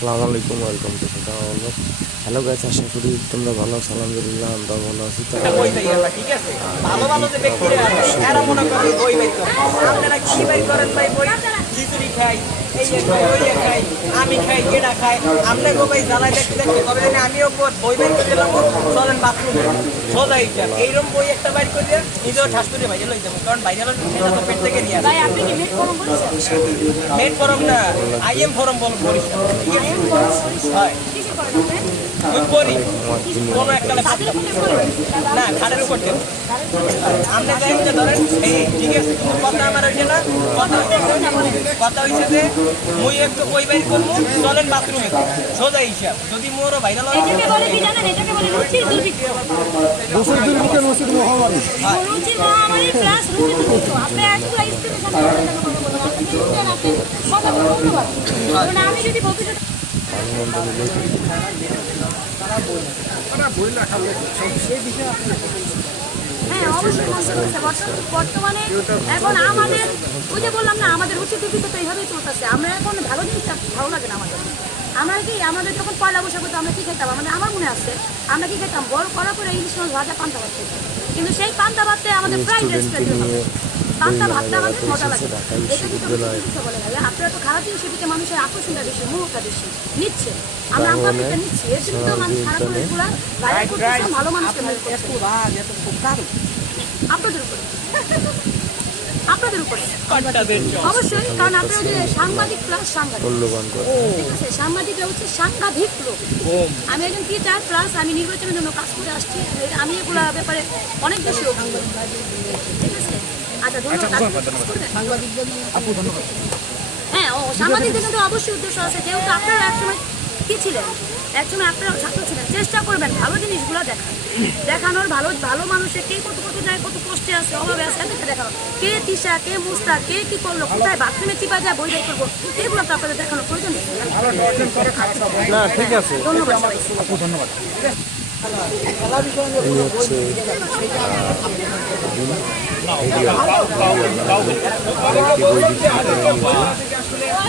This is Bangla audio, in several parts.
আসসালামু আলাইকুম, welcome to photographer hello guys, আশা করি তোমরা ভালো আছো, আলহামদুলিল্লাহ আমরা ভালো আছি। ঠিক আছে? খাই, আমি খাই, এরা খাই। আপনি গো ভাই জ্বালায় দেখতে দেখতে কবে জানি আমিও বই- বই বের করে দিলাম, চলেন বাথরুমে। সোজা হিসাব। এইরকম বই একটা বাইর করে দিয়ে নিজেও ঠাস করে বাইরে লই যাব। কারণ বাইরে সেটা তো পেট থেকে নিয়ে আসে। ভাই আপনি কি নেট ফরম বলছেন নেট ফরম না, IM ফরম বল করিস? হয়। ওই করি। কোনো একটা না খাটের উপর যে ধরেন এই ঠিক আছে কিন্তু কথা আমার হইছে না কথা কথা হইছে যে মুই একটু কই বাইর করব চলেন বাথরুমে সোজা হিসাব যদি মোরও ভাইরাল হয় আমি যদি ভবিষ্যতে হ্যাঁ অবশ্যই বর্তমানে এখন আমাদের বললাম না, আমাদের উচিত এইভাবেই চলতেছে। আমরা এখন ভালো জিনিসটা ভালো লাগে না আমাদের। আমরা কি আমাদের যখন পয়লা বৈশাখ হতো আমরা কি খেতাম? আমাদের আমার মনে আছে আমরা কি খেতাম? বড় করার পরে ইলিশ মাছ ভাজা পান্তা ভাত খেতাম। কিন্তু সেই পান্তা ভাতে আমাদের ফ্রাইড রাইসটা দিতে হবে। পান্তা ভাতটা আমাদের মজা লাগে। এটা কিন্তু বলে ভাই আপনারা তো খারাপ জিনিস সেদিকে মানুষের আকর্ষণটা বেশি মোহটা বেশি। নিচ্ছে। আমরা আমরা এটা নিচ্ছি। এর জন্য তো মানুষ খারাপ মানুষগুলা ভাইরাল করতেছে ভালো মানুষকে আপনাদের উপরে। আপনাদের উপরে। অবশ্যই কারণ আপনারা যে সাংবাদিক প্লাস সাংবাদিক। ঠিক আছে সাংবাদিকরা হচ্ছে সাংঘাতিক লোক। আমি একজন টিচার প্লাস আমি নির্বাচনের জন্য কাজ করে আসছি। আমি এগুলা ব্যাপারে অনেক বেশি অভিজ্ঞ। ঠিক আছে? আচ্ছা ধন্যবাদ। হ্যাঁ ও সাংবাদিকদের কিন্তু অবশ্যই উদ্দেশ্য আছে। যেহেতু আপনারা একসময় কি ছিলেন? একসময় আপনারা ছাত্র ছিলেন। চেষ্টা করবেন ভালো জিনিসগুলো দেখান দেখানোর ভালো ভালো মানুষের কে কত কত কত কষ্টে আছে অভাবে আছে এদেরকে দেখানো কে তিসা কে মুস্তা কে কি করল কোথায় বাথরুমে চিপা যায় বই বের করব এগুলো তো আপনাদের দেখানোর প্রয়োজন না ঠিক আছে ধন্যবাদ এই হচ্ছে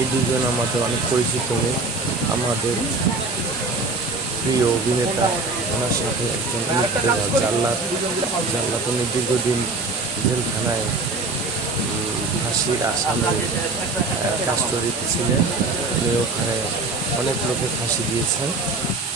এই দুজন আমাদের অনেক পরিচিত আমাদের প্রিয় অভিনেতা, ওনার সাথে একজন জাল্লাদ জাল্লাদ উনি দীর্ঘদিন জেলখানায় ফাঁসির আসামে কাস্টরিতে ছিলেন উনি ওখানে অনেক লোকে ফাঁসি দিয়েছেন।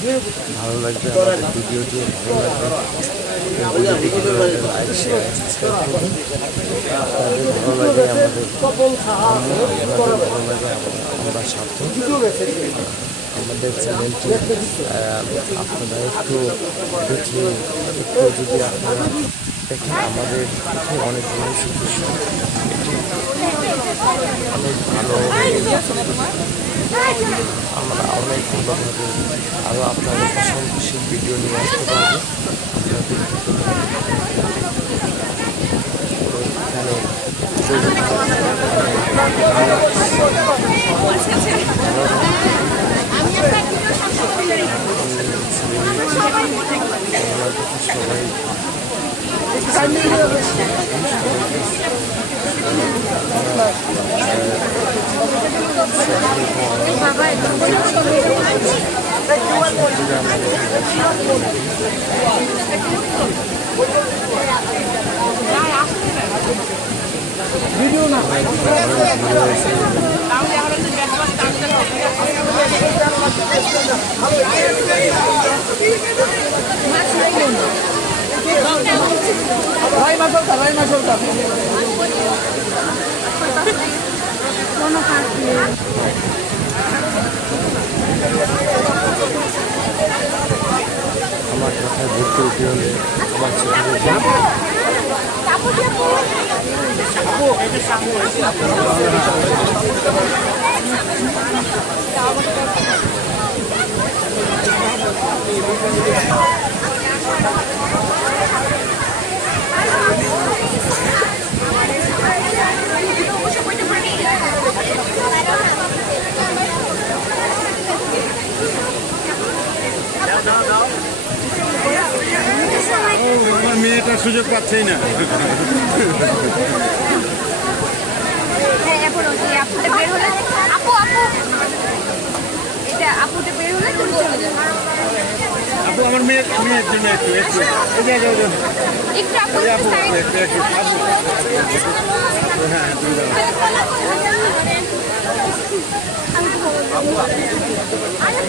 ভালো লাগবে আমাদের ভিডিওটি ভালো লাগবে ভালো লাগে আমাদের ভালো লাগে আমরা আমাদের চ্যানেলটি আপনারা একটু দেখে একটু যদি আপনারা দেখেন, আমাদের অনেক জিনিস শিখেছি। অনেক ভালো আমরা অনেক ভালোভাবে আরও আপনাদের পছন্দশীল ভিডিও নিয়ে আসতে পারব আপনাদের এখানে সবাই ভিডিও না। ভাই মাসলতা ভাই মাসলতা আমার সুযোগ পাচ্ছেই না। হ্যাঁ আপু। আমার মেয়ের মেয়ের জন্য একটু একটু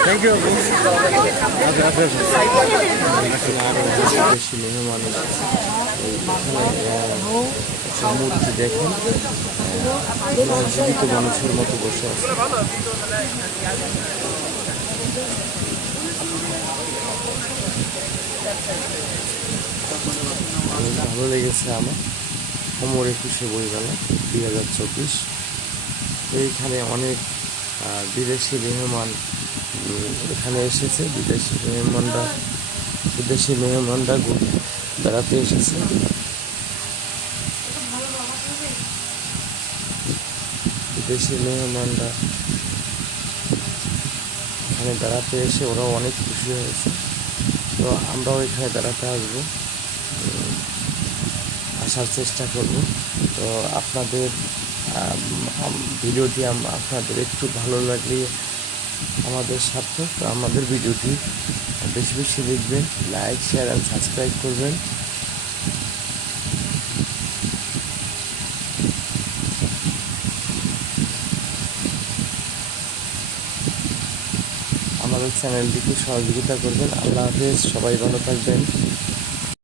থ্যাংক ইউ বেশি মেহমান মূর্তি দেখেন জীবিত মানুষের মতো বসে আছে ভালো লেগেছে আমার। অমর একুশে বইমেলা, দুই হাজার চব্বিশ। এইখানে অনেক বিদেশি মেহমান এখানে এসেছে। বিদেশি মেহমানরা বিদেশি মেহমানরা বেড়াতে এসেছে। বিদেশি মেহমানরা এখানে বেড়াতে এসে ওরাও অনেক খুশি হয়েছে। তো আমরাও এখানে বেড়াতে আসব। আসার চেষ্টা করব। তো আপনাদের ভিডিওটি আপনাদের একটু ভালো লাগলে আমাদের সার্থক তো আমাদের ভিডিওটি বেশি বেশি দেখবেন লাইক শেয়ার অ্যান্ড সাবস্ক্রাইব করবেন। আমাদের চ্যানেলটিকে সহযোগিতা করবেন। আল্লাহ হাফেজ, সবাই ভালো থাকবেন।